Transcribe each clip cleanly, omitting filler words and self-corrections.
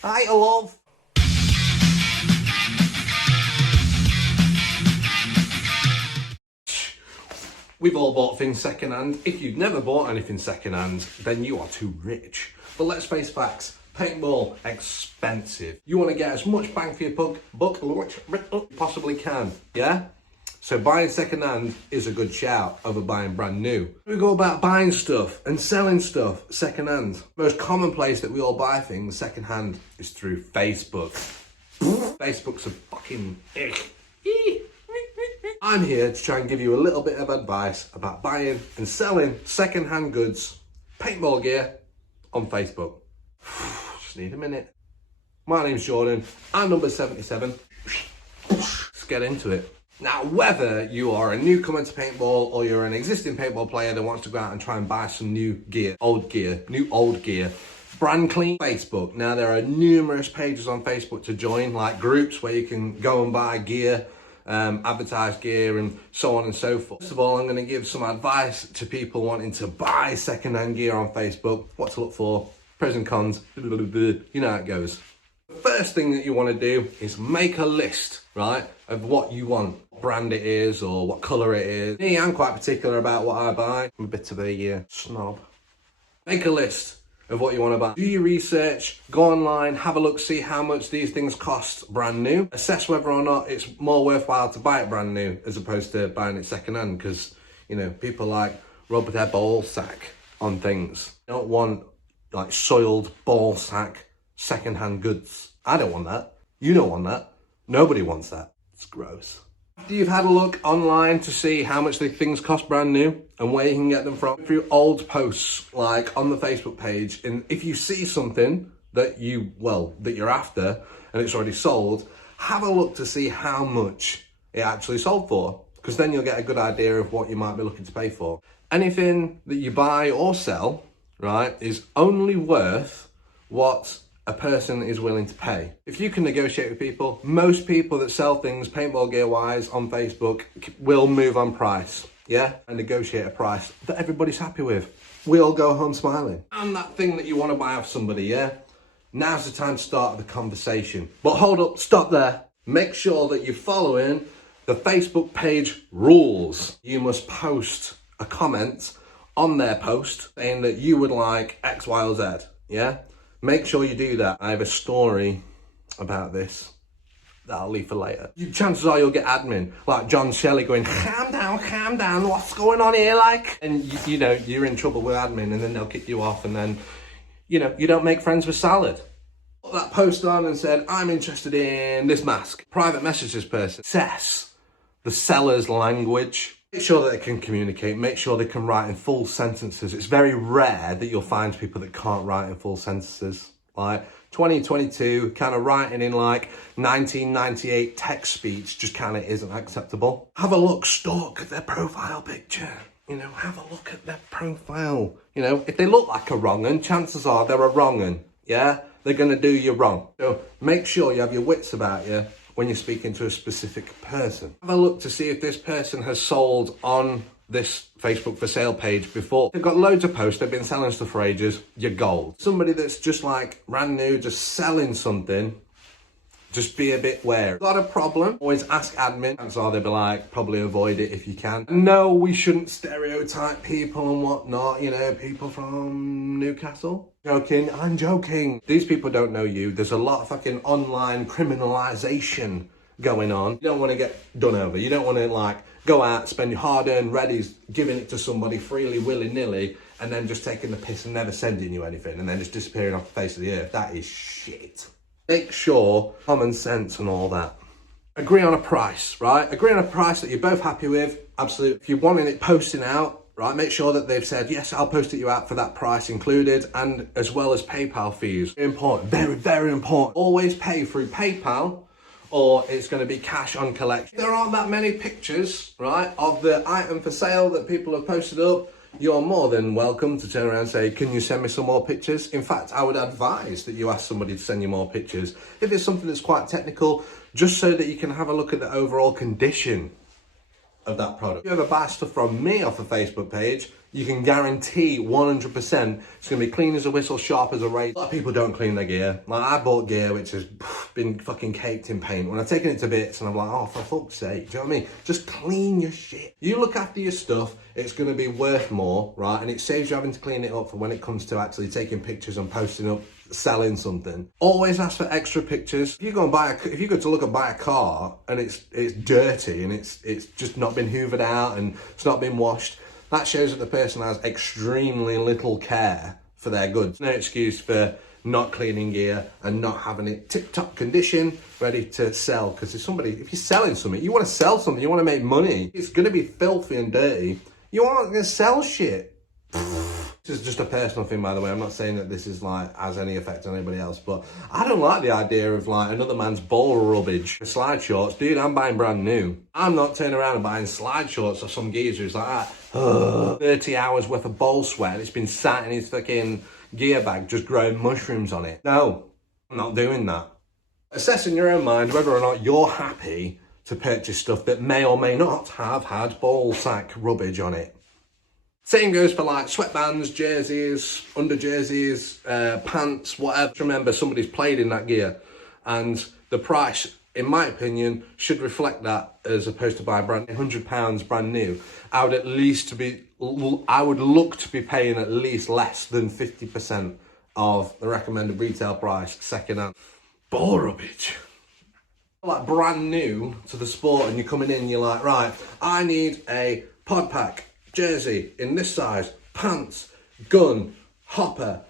Hi, love. We've all bought things secondhand. If you've never bought anything secondhand, then you are too rich. But let's face facts, paintball, expensive. You want to get as much bang for your buck you possibly can, yeah? So buying secondhand is a good shout over buying brand new. We go about buying stuff and selling stuff secondhand. Most common place that we all buy things secondhand is through Facebook. Facebook's a fucking ick. I'm here to try and give you a little bit of advice about buying and selling second-hand paintball gear on Facebook. Just need a minute. My name's Jordan, I'm number 77. Let's get into it. Now, whether you are a newcomer to paintball or you're an existing paintball player that wants to go out and try and buy some new old gear, brand clean Facebook. Now, there are numerous pages on Facebook to join, like groups where you can go and buy gear, advertise gear and so on and so forth. First of all, I'm going to give some advice to people wanting to buy second-hand gear on Facebook, what to look for, pros and cons, you know how it goes. The first thing that you want to do is make a list, right, of what you want, what brand it is or what colour it is. Me, I'm quite particular about what I buy. I'm a bit of a snob. Make a list of what you want to buy. Do your research, go online, have a look, see how much these things cost brand new. Assess whether or not it's more worthwhile to buy it brand new as opposed to buying it second-hand, because, you know, people like rub their ball sack on things. They don't want like soiled ball sack second-hand goods. I don't want that. You don't want that. Nobody wants that. It's gross. After you've had a look online to see how much the things cost brand new and where you can get them from, through old posts like on the Facebook page, and if you see something that you're after and it's already sold, have a look to see how much it actually sold for, because then you'll get a good idea of what you might be looking to pay for. Anything that you buy or sell, right, is only worth what a person is willing to pay. If you can negotiate with people, most people that sell things paintball gear wise on Facebook will move on price, yeah? And negotiate a price that everybody's happy with. We all go home smiling. And that thing that you want to buy off somebody, yeah? Now's the time to start the conversation. But hold up, stop there. Make sure that you're following the Facebook page rules. You must post a comment on their post saying that you would like X, Y, or Z, yeah? Make sure you do that. I have a story about this that I'll leave for later. Chances are you'll get admin, like Shelley going, calm down, what's going on here, like? And you know, you're in trouble with admin and then they'll kick you off and then, you know, you don't make friends with salad. Put that post on and said, I'm interested in this mask. Private message this person. Assess the seller's language. Make sure that they can communicate, make sure they can write in full sentences. It's very rare that you'll find people that can't write in full sentences. Like 2022, kind of writing in like 1998 text speech just kind of isn't acceptable. Have a look, stalk their profile picture. You know, have a look at their profile. You know, if they look like a wrong-un, chances are they're a wrong-un, yeah? They're gonna do you wrong. So make sure you have your wits about you when you're speaking to a specific person. Have a look to see if this person has sold on this Facebook for sale page before. They've got loads of posts, they've been selling stuff for ages, you're gold. Somebody that's just like brand new, just selling something, just be a bit wary. Got a problem? Always ask admin. Chances are they'll be like, probably avoid it if you can. No, we shouldn't stereotype people and whatnot, you know, people from Newcastle. Joking, I'm joking. These people don't know you. There's a lot of fucking online criminalization going on. You don't want to get done over. You don't want to like go out, spend your hard-earned readies, giving it to somebody freely, willy-nilly, and then just taking the piss and never sending you anything and then just disappearing off the face of the earth. That is shit. Make sure, common sense and all that. Agree on a price, right? Agree on a price that you're both happy with, absolutely. If you're wanting it posting out, right, make sure that they've said, yes, I'll post it you out for that price included, and as well as PayPal fees. Very important, very, very important. Always pay through PayPal or it's gonna be cash on collection. There aren't that many pictures, right, of the item for sale that people have posted up. You're more than welcome to turn around and say, can you send me some more pictures? In fact, I would advise that you ask somebody to send you more pictures. If it's something that's quite technical, just so that you can have a look at the overall condition of that product. If you ever buy stuff from me off a Facebook page, you can guarantee 100% it's going to be clean as a whistle, sharp as a razor. A lot of people don't clean their gear. Like, I bought gear which has been fucking caked in paint. When I've taken it to bits and I'm like, oh, for fuck's sake, do you know what I mean? Just clean your shit. You look after your stuff, it's going to be worth more, right? And it saves you having to clean it up for when it comes to actually taking pictures and posting up, selling something. Always ask for extra pictures. If you go to look and buy a car and it's dirty and it's just not been hoovered out and it's not been washed, that shows that the person has extremely little care for their goods. No excuse for not cleaning gear and not having it tip-top condition, ready to sell. Because if you're selling something, you want to sell something, you want to make money. It's going to be filthy and dirty. You aren't going to sell shit. This is just a personal thing, by the way. I'm not saying that this is like has any effect on anybody else, but I don't like the idea of like another man's ball rubbish. Slide shorts, dude, I'm buying brand new. I'm not turning around and buying slide shorts or some geezer who's like that. 30 hours worth of bowl sweat and it's been sat in his fucking gear bag just growing mushrooms on it. No, I'm not doing that. Assess in your own mind whether or not you're happy to purchase stuff that may or may not have had ball sack rubbish on it. Same goes for like sweatbands, jerseys, under jerseys, pants, whatever. Remember, somebody's played in that gear and the price, in my opinion, should reflect that as opposed to buying £100 brand new. I would look to be paying at least less than 50% of the recommended retail price second-hand. Ball rubbish. Like brand new to the sport and you're coming in, you're like, right, I need a pod pack, jersey in this size, pants, gun, hopper,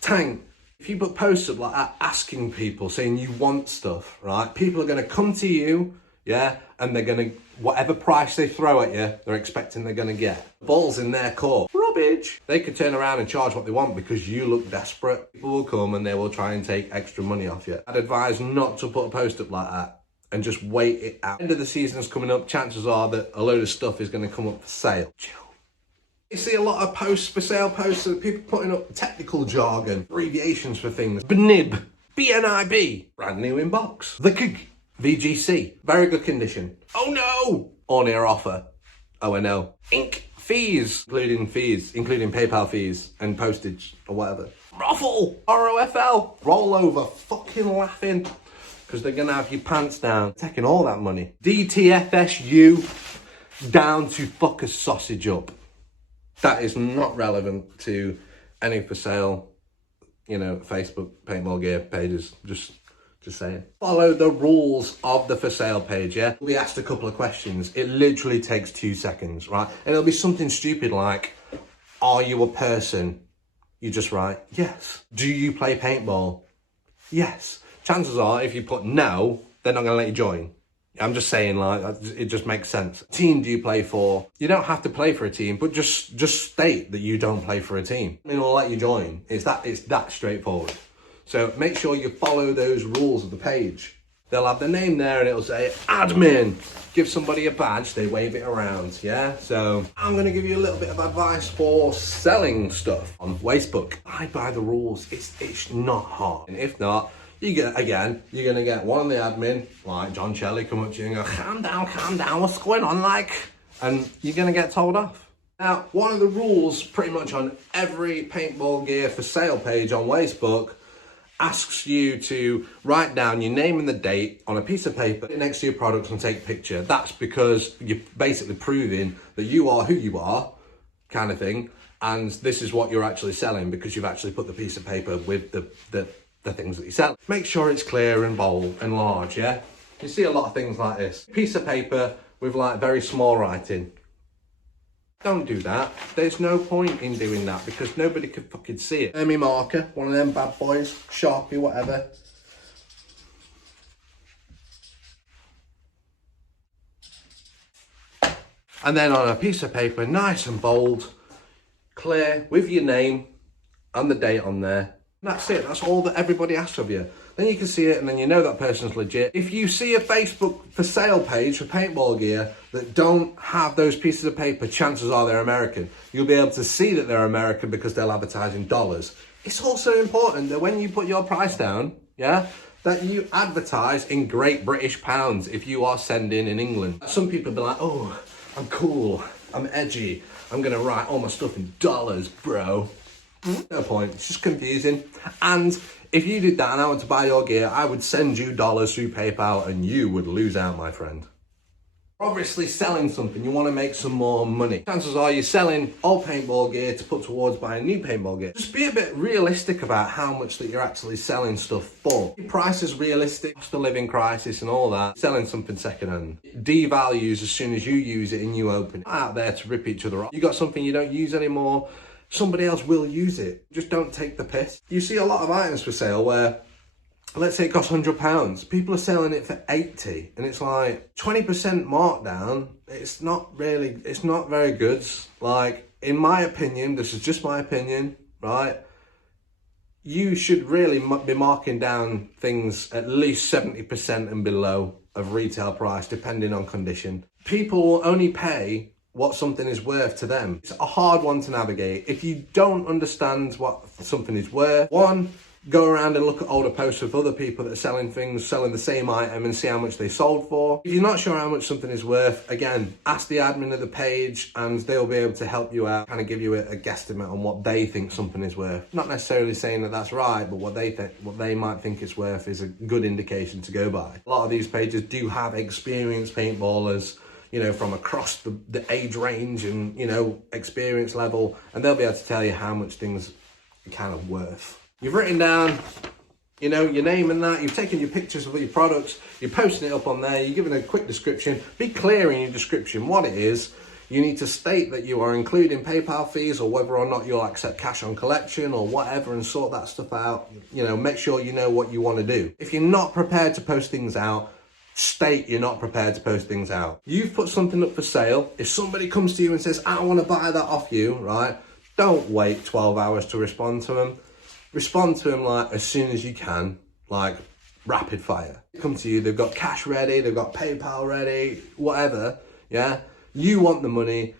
tank. If you put posts up like that asking people, saying you want stuff, right? People are going to come to you, yeah, and they're going to, whatever price they throw at you, they're expecting they're going to get. Ball's in their court. Rubbish. They could turn around and charge what they want because you look desperate. People will come and they will try and take extra money off you. I'd advise not to put a post up like that and just wait it out. End of the season is coming up. Chances are that a load of stuff is going to come up for sale. Chill. You see a lot of posts, for sale posts, of people putting up technical jargon, abbreviations for things. BNIB, BNIB, brand new in box. The gig, VGC, very good condition. Oh no! Or near offer. Oh, I know. Ink, fees, including PayPal fees and postage or whatever. Ruffle, ROFL, roll over, fucking laughing, because they're gonna have your pants down. Taking all that money. DTFSU, down to fuck a sausage up. That is not relevant to any for sale, Facebook paintball gear pages. Just saying. Follow the rules of the for sale page, yeah? We asked a couple of questions. It literally takes 2 seconds, right? And it'll be something stupid like, are you a person? You just write, yes. Do you play paintball? Yes. Chances are, if you put no, they're not gonna let you join. I'm just saying, like, it just makes sense. Team do you play for? You don't have to play for a team, but just state that you don't play for a team. And it'll let you join. It's that straightforward. So make sure you follow those rules of the page. They'll have the name there and it'll say admin. Give somebody a badge, they wave it around, yeah? So I'm gonna give you a little bit of advice for selling stuff on Facebook. Abide by the rules, it's not hard. And if not, you're gonna get one of the admin, like John Shelley, come up to you and go, calm down, what's going on, like? And you're gonna get told off. Now, one of the rules pretty much on every paintball gear for sale page on Facebook asks you to write down your name and the date on a piece of paper next to your products and take a picture. That's because you're basically proving that you are who you are, kind of thing, and this is what you're actually selling because you've actually put the piece of paper with the things that you sell. Make sure it's clear and bold and large, yeah? You see a lot of things like this. Piece of paper with like very small writing. Don't do that. There's no point in doing that because nobody could fucking see it. Hermie marker, one of them bad boys, Sharpie, whatever. And then on a piece of paper, nice and bold, clear, with your name and the date on there. And that's it. That's all that everybody asks of you. Then you can see it and then you know that person's legit. If you see a Facebook for sale page for paintball gear that don't have those pieces of paper, chances are they're American. You'll be able to see that they're American because they'll advertise in dollars. It's also important that when you put your price down, yeah, that you advertise in Great British pounds if you are sending in England. Some people be like, oh, I'm cool, I'm edgy, I'm gonna write all my stuff in dollars, bro. No point, it's just confusing. And if you did that and I went to buy your gear, I would send you dollars through PayPal and you would lose out, my friend. Obviously selling something, you want to make some more money. Chances are you're selling old paintball gear to put towards buying new paintball gear. Just be a bit realistic about how much that you're actually selling stuff for. Your price is realistic, cost of living crisis and all that. Selling something secondhand devalues as soon as you use it and you open it. Out there to rip each other off. You got something you don't use anymore, somebody else will use it. Just don't take the piss. You see a lot of items for sale where, let's say it costs £100. People are selling it for 80, and it's like 20% markdown. It's not very good. Like, in my opinion, this is just my opinion, right? You should really be marking down things at least 70% and below of retail price, depending on condition. People will only pay what something is worth to them. It's a hard one to navigate. If you don't understand what something is worth, one, go around and look at older posts of other people that are selling things, selling the same item and see how much they sold for. If you're not sure how much something is worth, again, ask the admin of the page and they'll be able to help you out, kind of give you a guesstimate on what they think something is worth. Not necessarily saying that that's right, but what they might think it's worth is a good indication to go by. A lot of these pages do have experienced paintballers, you know, from across the age range and, you know, experience level, and they'll be able to tell you how much things are kind of worth. You've written down, you know, your name and that, you've taken your pictures of your products, you're posting it up on there, you're giving a quick description. Be clear in your description what it is. You need to state that you are including PayPal fees or whether or not you'll accept cash on collection or whatever, and sort that stuff out. You know, make sure you know what you want to do. If you're not prepared to post things out, state you're not prepared to post things out. You've put something up for sale. If somebody comes to you and says, I want to buy that off you, right? Don't wait 12 hours to respond to them. Respond to them like as soon as you can, like rapid fire. They come to you, they've got cash ready, they've got PayPal ready, whatever, yeah? You want the money.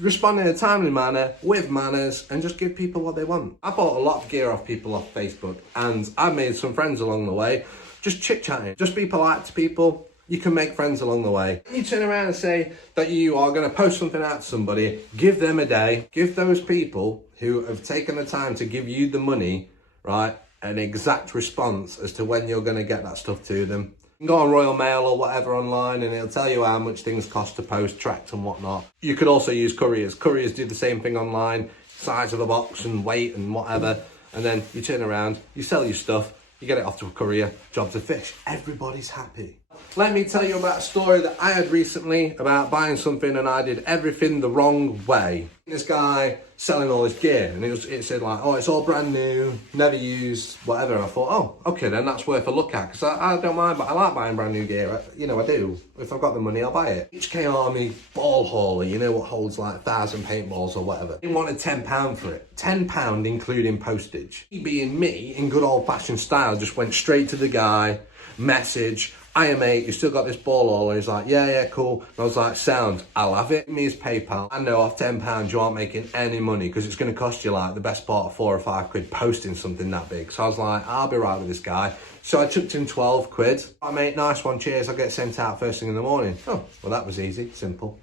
Respond in a timely manner, with manners, and just give people what they want. I bought a lot of gear off people off Facebook, and I made some friends along the way. Just chit-chatting, just be polite to people. You can make friends along the way. You turn around and say that you are going to post something out to somebody, give them a day, give those people who have taken the time to give you the money, right, an exact response as to when you're going to get that stuff to them. You can go on Royal Mail or whatever online and it'll tell you how much things cost to post, tracked and whatnot. You could also use couriers. Couriers do the same thing online, size of the box and weight and whatever, and then you turn around, you sell your stuff, you get it off to a courier, job's a fish. Everybody's happy. Let me tell you about a story that I had recently about buying something and I did everything the wrong way. This guy selling all this gear and it said like, oh, it's all brand new, never used, whatever. And I thought, oh, okay, then that's worth a look at, because I don't mind, but I like buying brand new gear. You know, I do. If I've got the money, I'll buy it. HK Army ball hauler, you know, what holds like 1,000 paintballs or whatever. He wanted £10 for it. £10 including postage. He, being me, in good old fashioned style, just went straight to the guy, message, hiya mate, you still got this ball hauler? He's like, yeah, cool. And I was like, sound, I'll have it. Give me his PayPal. I know off £10 you aren't making any money because it's going to cost you like the best part of 4 or 5 quid posting something that big. So I was like, I'll be right with this guy. So I chucked him 12 quid. Oh mate, nice one, cheers. I'll get sent out first thing in the morning. Oh, well that was easy, simple.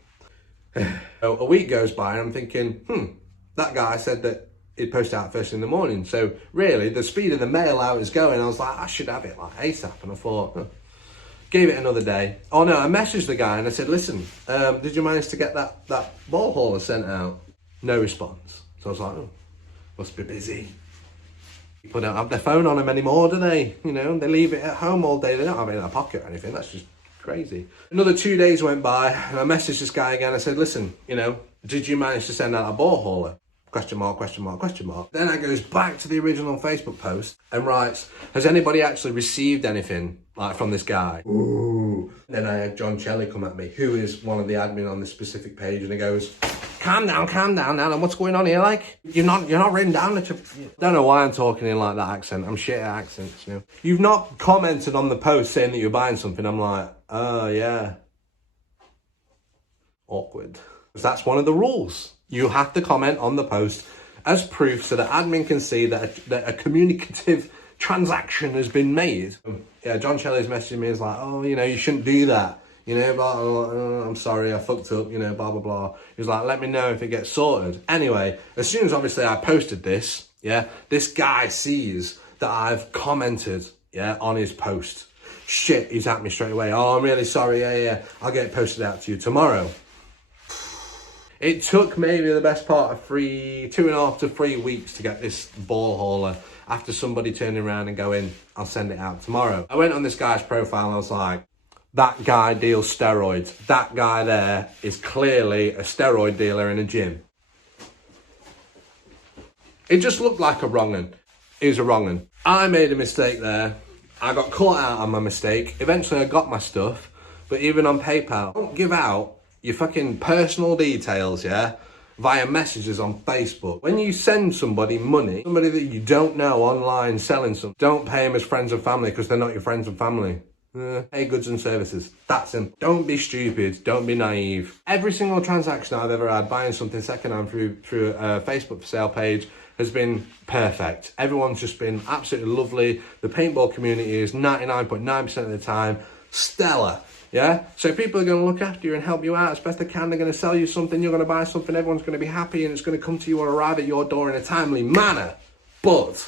So a week goes by and I'm thinking, that guy said that he'd post out first thing in the morning. So really, the speed of the mail out is going. I was like, I should have it like ASAP. And I thought, gave it another day. Oh no, I messaged the guy and I said, listen, did you manage to get that ball hauler sent out? No response. So I was like, oh, must be busy. People don't have their phone on them anymore, do they? You know, they leave it at home all day. They don't have it in their pocket or anything. That's just crazy. Another 2 days went by and I messaged this guy again. I said, listen, you know, did you manage to send out a ball hauler? Question mark, question mark, question mark. Then I goes back to the original Facebook post and writes, has anybody actually received anything like from this guy? Ooh. Then I had Shelley come at me, who is one of the admin on this specific page, and he goes, calm down now, and what's going on here? Like, you're not written down that you don't know why I'm talking in like that accent. I'm shit at accents, you know. You've not commented on the post saying that you're buying something. I'm like, oh yeah. Awkward. Because that's one of the rules. You have to comment on the post as proof so that admin can see that a communicative transaction has been made. Yeah, Shelley's messaging me is like, oh, you know, you shouldn't do that. you know, but I'm sorry, I fucked up, you know, blah, blah, blah. He was like, let me know if it gets sorted. Anyway, as soon as obviously I posted this, yeah, this guy sees that I've commented, yeah, on his post. Shit, he's at me straight away. Oh, I'm really sorry, yeah, I'll get it posted out to you tomorrow. It took maybe the best part of 2.5 to 3 weeks to get this ball hauler after somebody turning around and going, I'll send it out tomorrow. I went on this guy's profile and I was like, that guy deals steroids. That guy there is clearly a steroid dealer in a gym. It just looked like a wrong'un. It was a wrong'un. I made a mistake there. I got caught out on my mistake. Eventually I got my stuff, but even on PayPal, don't give out your fucking personal details, yeah, via messages on Facebook. When you send somebody money, somebody that you don't know online selling something, don't pay them as friends and family because they're not your friends and family. Pay goods and services. That's simple. Don't be stupid. Don't be naive. Every single transaction I've ever had buying something secondhand through a Facebook for sale page has been perfect. Everyone's just been absolutely lovely. The paintball community is 99.9% of the time stellar. Yeah, so people are going to look after you and help you out as best they can. They're going to sell you something, you're going to buy something, everyone's going to be happy, and it's going to come to you or arrive at your door in a timely manner. But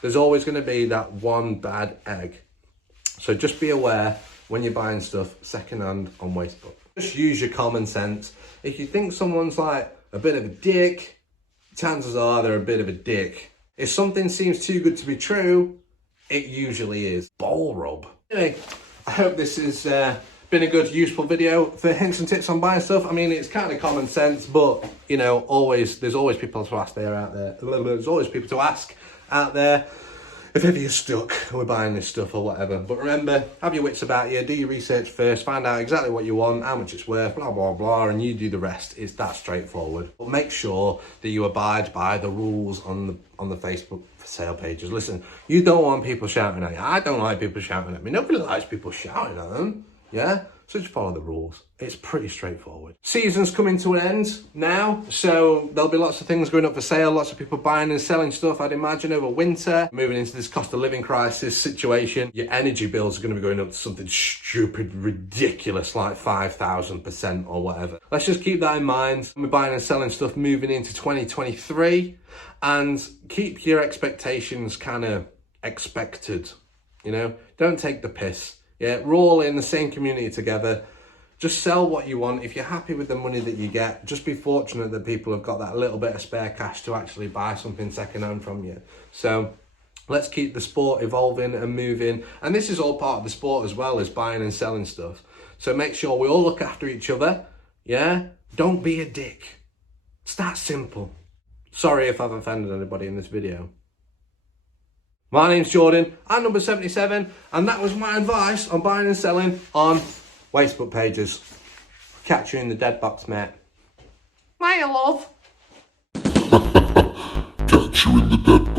there's always going to be that one bad egg. So just be aware when you're buying stuff secondhand on Facebook. Just use your common sense. If you think someone's like a bit of a dick, chances are they're a bit of a dick. If something seems too good to be true, it usually is. Ball rub. Anyway, I hope this has been a good, useful video for hints and tips on buying stuff. I mean, it's kind of common sense, but, you know, there's always people to ask out there. There's always people to ask out there if ever you're stuck with buying this stuff or whatever. But remember, have your wits about you, do your research first, find out exactly what you want, how much it's worth, blah, blah, blah, and you do the rest. It's that straightforward. But make sure that you abide by the rules on the Facebook for sale pages. Listen, you don't want people shouting at you. I don't like people shouting at me. Nobody likes people shouting at them. Yeah? So just follow the rules. It's pretty straightforward. Season's coming to an end now, so there'll be lots of things going up for sale, lots of people buying and selling stuff, I'd imagine, over winter. Moving into this cost of living crisis situation, your energy bills are going to be going up to something stupid, ridiculous, like 5,000% or whatever. Let's just keep that in mind. We're buying and selling stuff moving into 2023, and keep your expectations kind of expected, you know? Don't take the piss. Yeah, we're all in the same community together. Just sell what you want. If you're happy with the money that you get, just be fortunate that people have got that little bit of spare cash to actually buy something secondhand from you. So let's keep the sport evolving and moving. And this is all part of the sport as well, as buying and selling stuff. So make sure we all look after each other. Yeah, don't be a dick. It's that simple. Sorry if I've offended anybody in this video. My name's Jordan, I'm number 77, and that was my advice on buying and selling on Facebook pages. Catch you in the dead box, mate. Hiya, love. Catch you in the dead